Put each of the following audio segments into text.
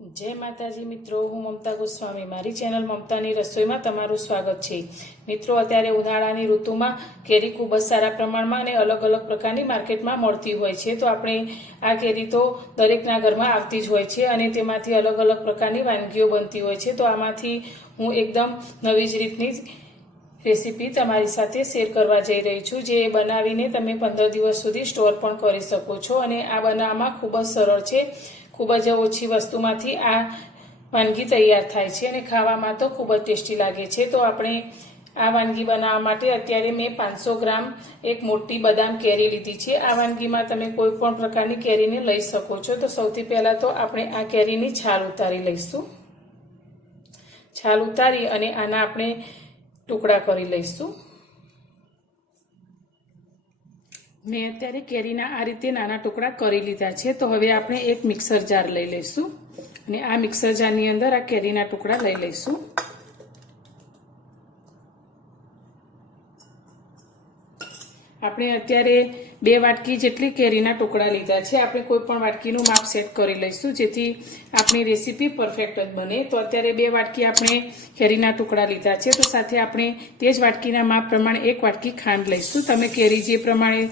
जय माताजी मित्रों, हूँ ममता गोस्वामी मारी चेनल ममतानी रसोई में तमारुं स्वागत है। मित्रों, अत्यारे उनाळानी ऋतुमां केरी खूब ज सारा प्रमाणमां अने अलग अलग प्रकारनी मार्केटमां मळती होय छे। तो आपणे आ केरी तो दरेकना घरमां आवती ज होय छे अने तेमांथी अलग अलग प्रकारनी वानगीओ बनती होय छे। तो आमांथी हूँ एकदम नवी ज रीतनी रेसिपी तमारी साथे शेर करवा जई रही छूं, जे बनावीने तमे 15 दिवस सुधी स्टोर पण करी शको छो। अने आ बनाववामां खूब ज सरळ छे। खूब ज ओછી वस्तुमांथी आ वानगी तैयार थाय छे अने खावामां तो खूब ज टेस्टी लागे छे। तो आपणे आ वानगी बनाववा माटे अत्यारे मैं 500 ग्राम एक मोटी बदाम केरी लीधी छे। आ वानगीमां तमे कोई पण प्रकारनी केरीने लई शको छो। तो सौथी पहेला तो आपणे आ केरीनी छाल उतारी लईशुं। छाल उतारी अने आना आपणे टुकड़ा करी लईशुं। मैं अत्यारे केरीना आ रीते नाना टुकड़ा करी लीधा छे। तो हवे आपणे एक मिक्सर जार लई लईशुं अने आ मिक्सर जारनी अंदर आ केरीना टुकड़ा लई लईशुं। आपणे अत्यारे 2 वाटकी जेटली केरीना टुकड़ा लीधा छे। आपणे कोई पण वाटकीनुं माप सेट करी लईशुं जेथी आपणी रेसिपी परफेक्ट ज बने। तो अत्यारे 2 वाटकी आपणे केरीना टुकड़ा लीधा छे। तो साथे आपणे ते ज वाटकीना माप प्रमाणे 1 वाटकी खांड लईशुं। तमे केरी जे प्रमाणे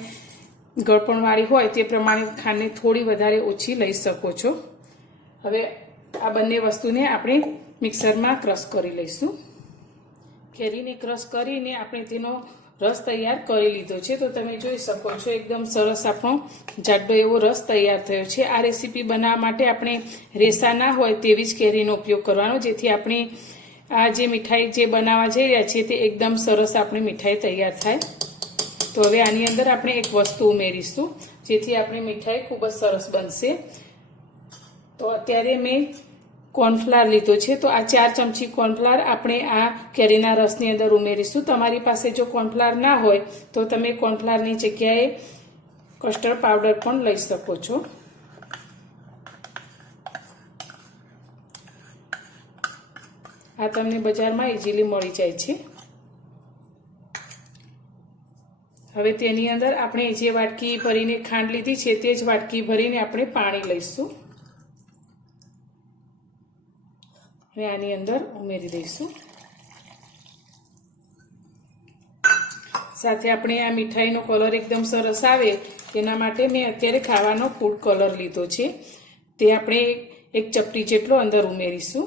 गळपणवाળી होय ते प्रमाणे खांडने थोड़ी वधारे ओછી लई शको छो। हवे आ बंने वस्तुने आपणे मिक्सरमां क्रश करी लईशुं। केरीने क्रश करीने आपणे तेनो रस तैयार करी लीधो छे। तो तमे जोई शको छो एकदम सरस आपणो जाडो एवो रस तैयार थयो छे। आ रेसिपी बनाववा माटे आपणे रेसा ना होय तेवी ज केरीनो उपयोग करवानो, जेथी आपणे आ जे मीठाई जे बनाववा जई रह्या छे ते एकदम सरस आपणी मीठाई तैयार थाय। तो हवे आनी अंदर आपणे एक वस्तु उमेरीशुं जेथी आपणी मीठाई खूब ज सरस बनशे। तो अत्यारे मैं कॉर्नफ्लावर लीधो छे। तो आ 4 चमची कॉर्नफ्लावर आपणे आ केरीना रसनी अंदर उमेरीशुं। तमारी पासे जो कॉर्नफ्लावर ना होय तो तमे कॉर्नफ्लावरनी जग्याए कस्टर्ड पाउडर पण लई शको छो। आ तमने बजारमां इजीली मळी जाय छे। हवे तेनी अंदर आपणे जे वाटकी भरीने खांड लीधी छे ते ज वाटकी भरीने आपणे पाणी लईशुं। हवे आनी अंदर उमेरी दईशुं। साथे आपणे आ मीठाईनो कलर एकदम सरस आवे तेना माटे मैं अत्यारे खावानो फूड कलर लीधो छे। ते आपणे 1 चपटी जेटलो अंदर उमेरीशुं।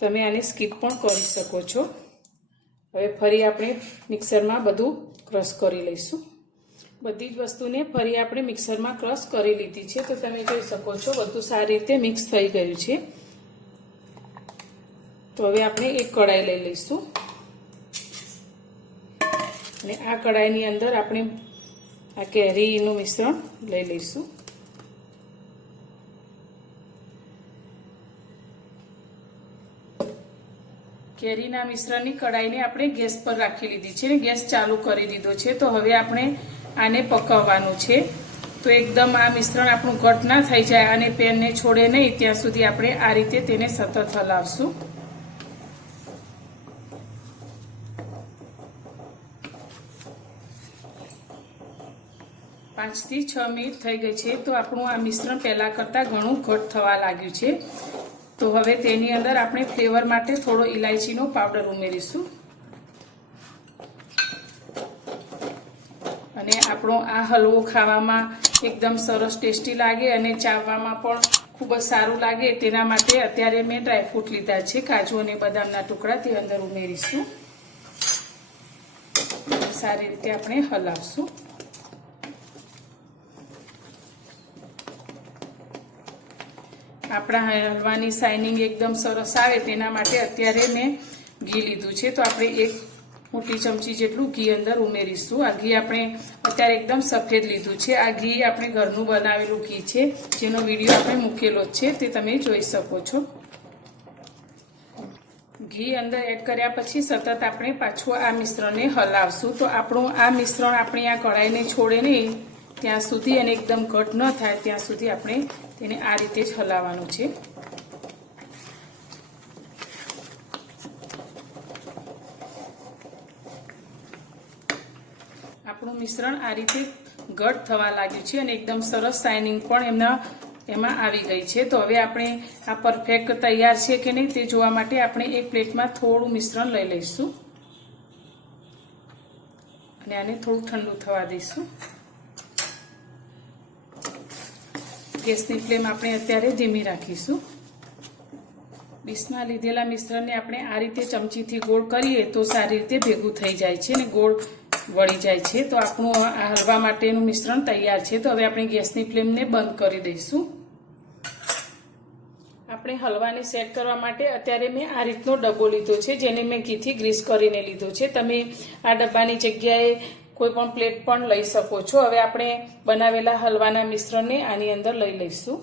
तमे आने स्कीप पण करी शको छो। हवे फरी आपणे मिक्सरमां बधुं क्रश करी लईशुं। बधी ज वस्तुने फरी आपणे मिक्सरमां क्रश करी लीधी छे। तो तमे जोई शको छो बधुं सारी रीते मिक्स थई गयुं छे। तो हवे आपणे एक कढ़ाई लई लईशुं अने आ कढ़ाईनी अंदर आपणे आ केरीनुं मिश्रण लई लईशुं। केरीना मिश्रणनी कढ़ाईने आपणे गैस पर राखी लीधी छे। गैस चालू करी दीधो छे। तो हवे आपणे आने पकाववानुं छे। तो एकदम आ मिश्रण आपणुं घट ना थई जाय अने पेनने छोड़े नहीं त्यां सुधी आपणे आ रीते तेने सतत हलावशुं। 5 થી 6 મિનિટ થઈ ગઈ છે। તો આપણું આ મિશ્રણ પહેલા કરતા ઘણું ઘટ થવા લાગ્યું છે। તો હવે તેની અંદર આપણે ફ્લેવર માટે થોડો ઇલાયચીનો પાવડર ઉમેરીશું અને આપણો આ હલવો ખાવામાં એકદમ સરસ ટેસ્ટી લાગે અને ચાવવામાં પણ ખૂબ જ સારું લાગે તેના માટે અત્યારે મેં ડ્રાયફ્રૂટ લીધા છે, કાજુ અને બદામના ટુકડા તે અંદર ઉમેરીશું। સારી રીતે આપણે હલાવશું। આપણા હલવાની શાઇનિંગ એકદમ સરસ આવે તેના માટે અત્યારે મેં ઘી લીધું છે। તો આપણે 1 મોટી ચમચી જેટલું ઘી અંદર ઉમેરીશું। આ ઘી આપણે અત્યારે એકદમ સફેદ લીધું છે। આ ઘી આપણે ઘરનું બનાવેલું ઘી છે, જેનો વિડીયો આપણે મૂકેલો છે, તે તમે જોઈ શકો છો। ઘી અંદર એડ કર્યા પછી સતત આપણે પાછું આ મિશ્રણને હલાવશું। તો આપણું આ મિશ્રણ આપણી આ કઢાઈને છોડે નહીં ત્યાં સુધી અને એકદમ ઘટ ન થાય ત્યાં સુધી આપણે તેને આ રીતે જ હલાવવાનું છે। આપણું મિશ્રણ આ રીતે ઘટ થવા લાગ્યું છે અને એકદમ સરસ શાઇનિંગ પણ એમના એમાં આવી ગઈ છે. તો હવે આપણે આ પરફેક્ટ તૈયાર છે કે નહીં તે જોવા માટે આપણે એક પ્લેટમાં થોડું મિશ્રણ લઈ લઈશું અને આને થોડું ઠંડુ થવા દઈશું. ગેસની ફ્લેમ આપણે અત્યારે ધીમી રાખીશું. ડીશમાં લીધેલા મિશ્રણને આપણે આ રીતે ચમચીથી ગોળ કરીએ તો સારી રીતે ભેગું થઈ જાય છે અને ગોળ વળી જાય છે. તો આપણું આ હલવા માટેનું મિશ્રણ તૈયાર છે. તો હવે આપણે ગેસની ફ્લેમને બંધ કરી દઈશું. આપણે હલવાને સેટ કરવા માટે અત્યારે મેં આ રીતનો ડબ્બો લીધો છે, જેને મેં ઘીથી ગ્રીસ કરીને લીધો છે. તમે આ ડબ્બાની જગ્યાએ કોઈ પણ પ્લેટ પણ લઈ શકો છો. હવે આપણે બનાવેલા હલવાના મિશ્રણને આની અંદર લઈ લઈશું.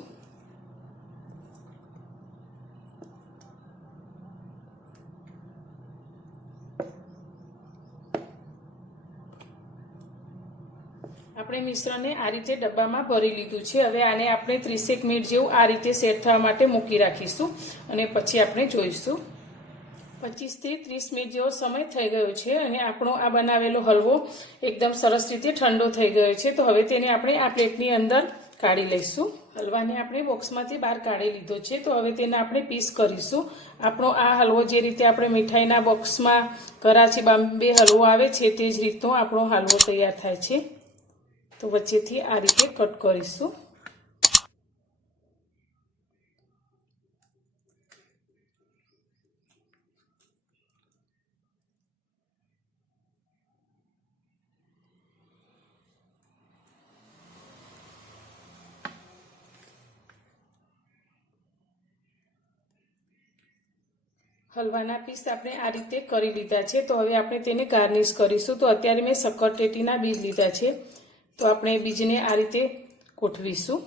આપણે મિશ્રણને આ રીતે ડબ્બામાં ભરી લીધું છે. હવે આને આપણે 30 મિનિટ જેવું આ રીતે સેટ થવા માટે મૂકી રાખીશું અને પછી આપણે જોઈશું. 25 થી 30 મિનિટ જેવો સમય થઈ ગયો છે અને આપણો આ બનાવેલો હલવો એકદમ સરસ રીતે ઠંડો થઈ ગયો છે. તો હવે તેને આપણે આ પ્લેટની અંદર કાઢી લઈશું. હલવાને આપણે બોક્સમાંથી બહાર કાઢી લીધો છે. તો હવે તેને આપણે પીસ કરીશું. આપણો આ હલવો જે રીતે આપણે મીઠાઈના બોક્સમાં કરાચી બોમ્બે હલવો આવે છે તે જ રીતનો આપણો હલવો તૈયાર થાય છે. તો વચ્ચેથી આ રીતે કટ કરીશું. હલવાના પીસ આપણે આ રીતે કરી લીધા છે. તો હવે આપણે તેને ગાર્નિશ કરીશું. તો અત્યારે મેં શક્કરટેટીના બીજ લીધા છે. તો આપણે બીજને આ રીતે ગોઠવીશું.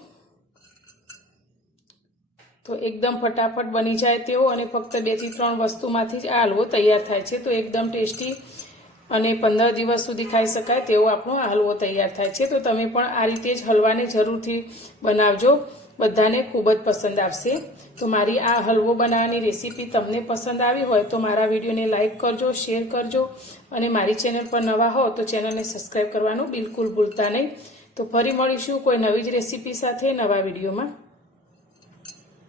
તો એકદમ ફટાફટ બની જાય તેવો અને ફક્ત 2 થી 3 વસ્તુમાંથી જ આ હલવો તૈયાર થાય છે. તો એકદમ ટેસ્ટી અને 15 દિવસ સુધી ખાઈ શકાય તેવો આપણો આ હલવો તૈયાર થાય છે. તો તમે પણ આ રીતે જ હલવાને જરૂરથી બનાવજો. બધાને ખૂબ જ પસંદ આવશે. તો મારી આ હલવો બનાવવાની રેસીપી તમને પસંદ આવી હોય તો મારા વિડીયોને લાઇક કરજો, શેર કરજો અને મારી ચેનલ પર નવા હો તો ચેનલને સબસ્ક્રાઈબ કરવાનું બિલકુલ ભૂલતા નહીં. તો ફરી મળીશું કોઈ નવી જ રેસીપી સાથે નવા વિડીયોમાં.